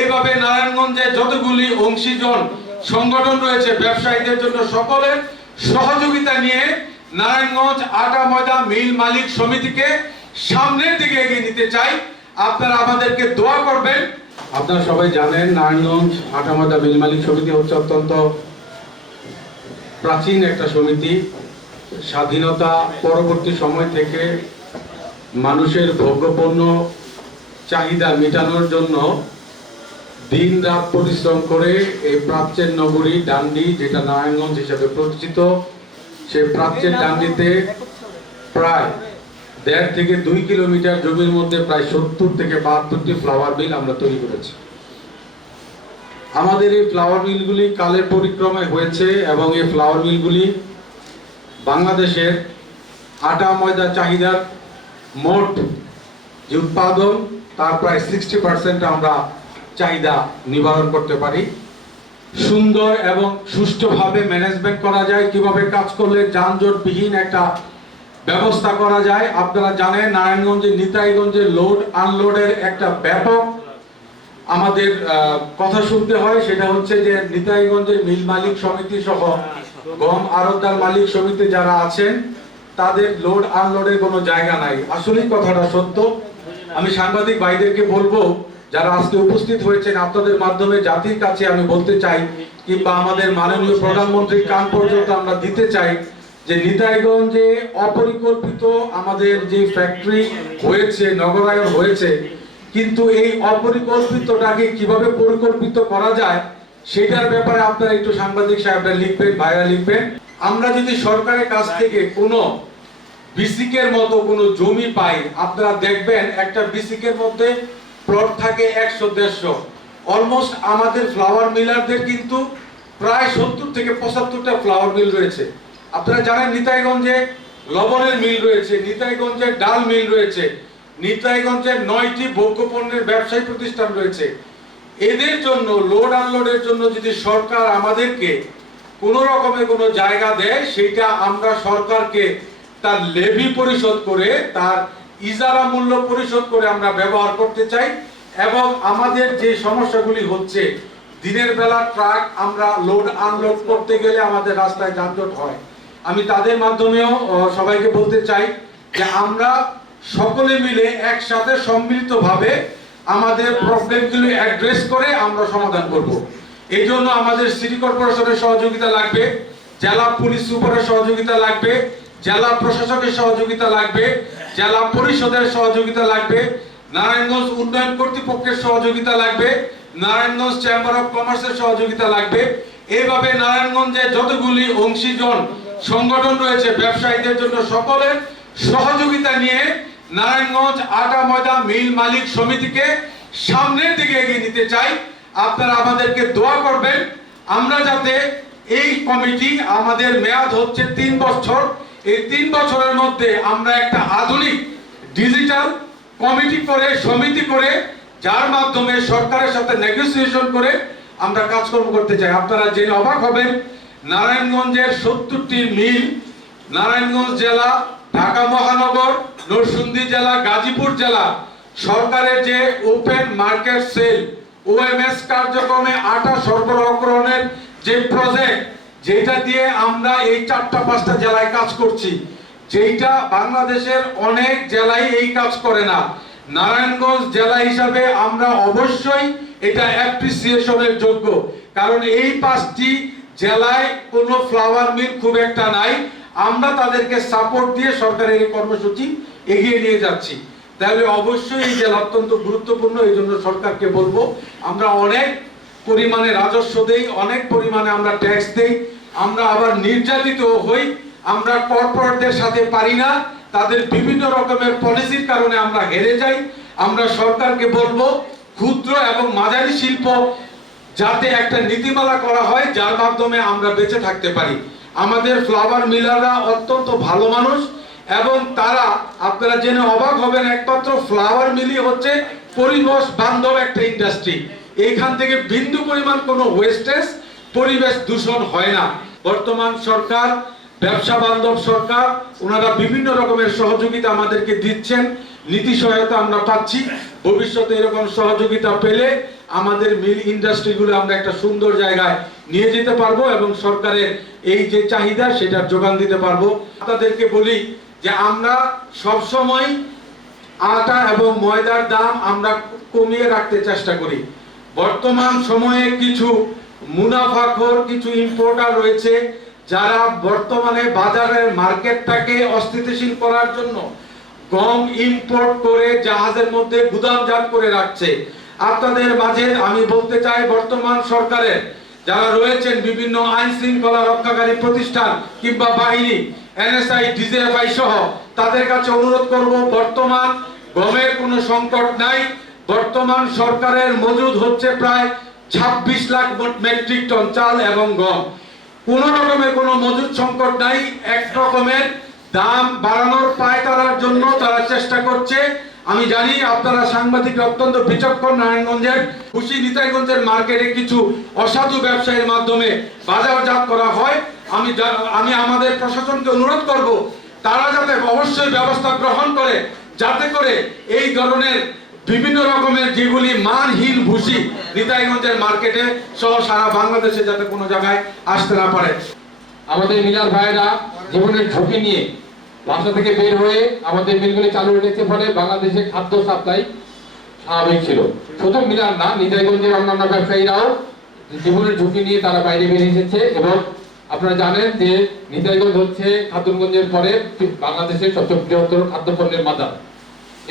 এভাবে নারায়ণগঞ্জে যতগুলি অংশীজন সংগঠন রয়েছে ব্যবসায়ীদের জন্য সকলের সহযোগিতা নিয়ে নারায়ণগঞ্জ আটা ময়দা মিল মালিক সমিতিকে সামনের দিকে এগিয়ে নিতে চাই। আপনারা আমাদেরকে দোয়া করবেন। আপনারা সবাই জানেন নারায়ণগঞ্জ আটা ময়দা মিল মালিক সমিতি হচ্ছে অত্যন্ত প্রাচীন একটা সমিতি। স্বাধীনতা পরবর্তী সময় থেকে মানুষের ভোগ্যপণ্য চাহিদা মেটানোর জন্য দিন রাত পরিশ্রম করে এই প্রাচ্যের নগরী ডান্ডি, যেটা নারায়ণগঞ্জ হিসেবে পরিচিত, সেই প্রাচ্যের ডান্ডিতে প্রায় 1.5 থেকে 2 কিলোমিটার জমির মধ্যে প্রায় 70 থেকে 72টি ফ্লাওয়ার মিল আমরা তৈরি করেছি। আমাদের এই ফ্লাওয়ার মিলগুলি কালের পরিক্রমায় হয়েছে এবং এই ফ্লাওয়ার মিলগুলি বাংলাদেশের আটা ময়দা চাহিদার মোট যে উৎপাদন তার প্রায় 60% আমরা চাহিদা নিবারণ করতে পারি। সুন্দর এবং সুষ্ঠুভাবে ম্যানেজমেন্ট করা যায়, কিভাবে কাজ করলে যানজটবিহীন একটা ব্যবস্থা করা যায়। আপনারা জানেন নারায়ণগঞ্জের নিতাইগঞ্জে লোড আনলোডের একটা ব্যাপক আমাদের কথা শুনতে হয়। সেটা হচ্ছে যে নিতাইগঞ্জের মিল মালিক সমিতি সহ গম আড়তদার মালিক সমিতি যারা আছেন তাদের লোড আনলোডের কোনো জায়গা নাই। আসলেই কথাটা সত্য। আমি সাংবাদিক ভাইদেরকে বলবো, যারা আজকে উপস্থিত হয়েছেন, আপনাদের মাধ্যমে জাতির কাছে আমি বলতে চাই, কিংবা আমাদের মাননীয় প্রধানমন্ত্রীর কান পর্যন্ত আমরা দিতে চাই যে নিতাইগঞ্জে অপরিকল্পিত আমাদের যে ফ্যাক্টরি হয়েছে, নগরায়ন হয়েছে, কিন্তু এই অপরিকল্পিতটাকে কিভাবে পরিকল্পিত করা যায় সেটার ব্যাপারে আপনারা একটু সাংবাদিক সাহেবরা লিখবেন, ভাইরা লিখবেন। আমরা যদি সরকারের কাছ থেকে কোনো বিসিকের মতো কোনো জমি পাই, আপনারা দেখবেন একটা বিসিকের মধ্যে প্লট থাকে 100-150। অলমোস্ট আমাদের ফ্লাওয়ার মিলারদের কিন্তু প্রায় 70 থেকে 75টা ফ্লাওয়ার মিল রয়েছে। আপনারা জানেন নিতাইগঞ্জে লবণের মিল রয়েছে, নিতাইগঞ্জে ডাল মিল রয়েছে, নিতাইগঞ্জে 9টি ভোগ্যপণ্যের ব্যবসায়ী প্রতিষ্ঠান রয়েছে। এদের জন্য লোড আনলোডের জন্য যদি সরকার আমাদেরকে কোনো রকমের কোনো জায়গা দেয়, সেটা আমরা সরকারকে তার লেভি পরিশোধ করে, তার ইজারা মূল্য পরিশোধ করে আমরা ব্যবহার করতে চাই। এবং আমাদের যে সমস্যাগুলি হচ্ছে, দিনের বেলা ট্রাক আমরা লোড আনলোড করতে গেলে আমাদের রাস্তায় যানজট হয়। আমি তাদের মাধ্যমেও সবাইকে বলতে চাই যে আমরা সকলে মিলে একসাথে সম্মিলিতভাবে আমাদের প্রবলেমগুলি অ্যাড্রেস করে আমরা সমাধান করব। এই জন্য আমাদের সিটি কর্পোরেশনের সহযোগিতা লাগবে, জেলা পুলিশ সুপারের সহযোগিতা লাগবে, জেলা প্রশাসকের সহযোগিতা লাগবে, জেলা পরিষদের সহযোগিতা লাগবে, নারায়ণগঞ্জ উন্নয়ন কর্তৃপক্ষের সহযোগিতা লাগবে, নারায়ণগঞ্জ চেম্বার অফ কমার্সের সহযোগিতা লাগবে। এইভাবে নারায়ণগঞ্জে যতগুলি অংশীজন সংগঠন রয়েছে ব্যবসায়ীদের জন্য সকলের সহযোগিতা নিয়ে নারায়ণগঞ্জ আটা ময়দা মিল মালিক সমিতিকে সামনের দিকে এগিয়ে নিতে চাই। আপনারা আমাদেরকে দোয়া করবেন, আমরা যাতে এই কমিটি, আমাদের মেয়াদ হচ্ছে 3 বছর, এই 3 বছরের মধ্যে আমরা একটা আধুনিক ডিজিটাল কমিটি করে, সমিতি করে, যার মাধ্যমে সরকারের সাথে নেগোসিয়েশন করে আমরা কাজকর্ম করতে চাই। আপনারা জেনে অবাক হবেন, নারায়ণগঞ্জের 70টি মিল, নারায়ণগঞ্জ জেলা, ঢাকা মহানগর, নরসিংদী জেলা, গাজীপুর জেলা সরকারের যে ওপেন মার্কেট সেল ওএমএস কার্যক্রমে আটা সরবরাহকরণের যে প্রজেক্ট, যেটা দিয়ে আমরা এই 4-5টা জেলায় কাজ করছি, যেটা বাংলাদেশের অনেক জেলায় এই কাজ করে না। নারায়ণগঞ্জ জেলা হিসাবে আমরা অবশ্যই এটা অ্যাপ্রিসিয়েশনের যোগ্য, কারণ এই 5টি জেলায় কোনো ফ্লাওয়ার মিল খুব একটা নাই। আমরা তাদেরকে সাপোর্ট দিয়ে সরকারের এই কর্মসূচি এগিয়ে নিয়ে যাচ্ছি। তাহলে অবশ্যই এই জেলা অত্যন্ত গুরুত্বপূর্ণ। এই জন্য সরকারকে বলবো, আমরা অনেক পরিমাণে রাজস্ব দেই, অনেক পরিমাণে আমরা ট্যাক্স দেই, আমরা আবার নির্যাতিত হই, আমরা কর্পোরেটদের সাথে পারি না, তাদের বিভিন্ন রকমের পলিসির কারণে আমরা হেরে যাই। আমরা সরকারকে বলবো ক্ষুদ্র এবং মাঝারি শিল্প যাতে একটা নীতিমালা করা হয়, যার মাধ্যমে আমরা বেঁচে থাকতে পারি। আমাদের ফ্লাওয়ার মিলাররা অত্যন্ত ভালো মানুষ এবং তারা, আপনারা জেনে অবাক হবেন, একমাত্র ফ্লাওয়ার মিলই হচ্ছে পরিবেশ বান্ধব একটা ইন্ডাস্ট্রি। এখান থেকে বিন্দু পরিমাণ কোনো ওয়েস্টেজ, পরিবেশ দূষণ হয় না। বর্তমান সরকার ব্যবসা বান্ধব সরকার, ওনারা বিভিন্ন রকমের সহযোগিতা আমাদেরকে দিচ্ছেন, নীতি সহায়তা আমরা পাচ্ছি। ভবিষ্যতে এরকম সহযোগিতা পেলে আমাদের মিল ইন্ডাস্ট্রিগুলো আমরা একটা সুন্দর জায়গায় নিয়ে যেতে পারবো এবং সরকারের এই যে চাহিদা সেটার যোগান দিতে পারবো। আপনাদেরকে বলি যে আমরা সব সময় আটা এবং ময়দার দাম আমরা কমিয়ে রাখতে চেষ্টা করি। বর্তমান সময়ে কিছু মুনাফাখোর কিছু ইম্পোর্টার রয়েছে যারা বর্তমানে বাজারের মার্কেটটাকে অস্থিতিশীল করার জন্য গম ইম্পোর্ট করে জাহাজের মধ্যে গুদামজাত করে রাখছে। আপনাদের মাঝে আমি বলতে চাই, বর্তমান সরকারের যারা রয়েছেন বিভিন্ন আইন শৃঙ্খলা রক্ষাকারী প্রতিষ্ঠান কিংবা বাহিনী, এনএসআই, ডিজিএফআই সহ তাদের কাছে অনুরোধ করব, বর্তমান গমের কোনো সংকট নাই। বর্তমান সরকারের মজুদ হচ্ছে প্রায় 26 লাখ মেট্রিক টন চাল এবং গম। কোন রকমের কোনো মজুদ সংকট নাই। এক রকমের দাম বাড়ানোর পায়তারার জন্য তারা চেষ্টা করছে। আমি জানি আপনারা সাংবাদিকরা অত্যন্ত বিচক্ষণ। নারায়ণগঞ্জের খুশি নিতাইগঞ্জের মার্কেটে কিছু অসাধু ব্যবসায়ীর মাধ্যমে বাজারজাত করা হয়। আমি আমাদের প্রশাসনকে অনুরোধ করব তারা যাতে অবশ্যই ব্যবস্থা গ্রহণ করে, যাতে করে এই ধরনের বিভিন্ন রকমের যেগুলি মানহীন ভুসি নিতাইগঞ্জের মার্কেটে সহ সারা বাংলাদেশে যাতে কোনো জায়গায় আসতে না পারে। আমাদের মিলার ভাইরা জীবনের ঝুঁকি নিয়ে বাসা থেকে বের হয়ে আমাদের মিলগুলি চালু রেখেছে, ফলে বাংলাদেশে খাদ্য সাপ্লাই স্বাভাবিক ছিল। শুধু মিলার না, নিতাইগঞ্জের অন্যান্য ব্যবসায়ীরাও জীবনের ঝুঁকি নিয়ে তারা বাইরে বের এসেছে। এবং আপনারা জানেন যে নিতাইগঞ্জ হচ্ছে খাতুনগঞ্জের পরে বাংলাদেশের সবচেয়ে বৃহত্তর খাদ্য পণ্যের বাজার,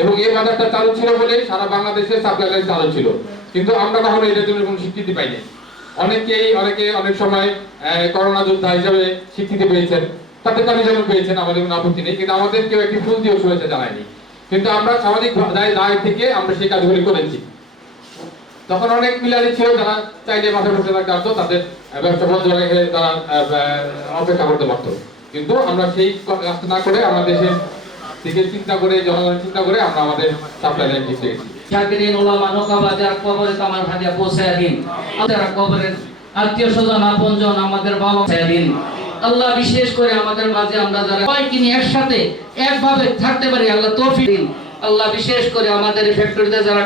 এবং এই বাজারটা চালু ছিল বলে সারা বাংলাদেশে সাপ্লাই লাইন চালু ছিল। কিন্তু আমরা কখনো এটার জন্য কোনো স্বীকৃতি পাইনি। অনেকে অনেক সময় করোনা যোদ্ধা হিসাবে স্বীকৃতি পেয়েছেন, তাদের কাছে যেমন পেয়েছেন, আমাদের কোনো আপত্তি নেই, কিন্তু আমাদের কেউ একটি ফুল দিয়েও শুভেচ্ছা জানায়নি। কিন্তু আমরা সামাজিক দায় থেকে আমরা সেই কাজগুলি করেছি। তখন অনেক মিলারি ছিল যারা চাইলে মাথা বসে থাকতে পারতো, তাদের ব্যবসা বন্ধ রেখে তারা অপেক্ষা করতে পারতো। কিন্তু আমরা সেই কাজটা না করে আমরা দেশের দিকে চিন্তা করে, জনগণের চিন্তা করে আমরা আমাদের সাপ্লাই লাইন ঠিক রেখেছি। শাকিরিন ওলামা নৌকাবাজ যারা কবরে তামার হাদিয়া পৌঁছায় দিন, যারা কবরের আত্মীয় স্বজন আপনজন আমাদের বাবা দিন। আল্লাহ বিশেষ করে আমাদের মাঝে আমরা যারা সবাইকে নিয়ে একসাথে একভাবে থাকতে পারি, আল্লাহ তৌফিক দিন। আল্লাহ বিশেষ করে আমাদের ফ্যাক্টরিতে যারা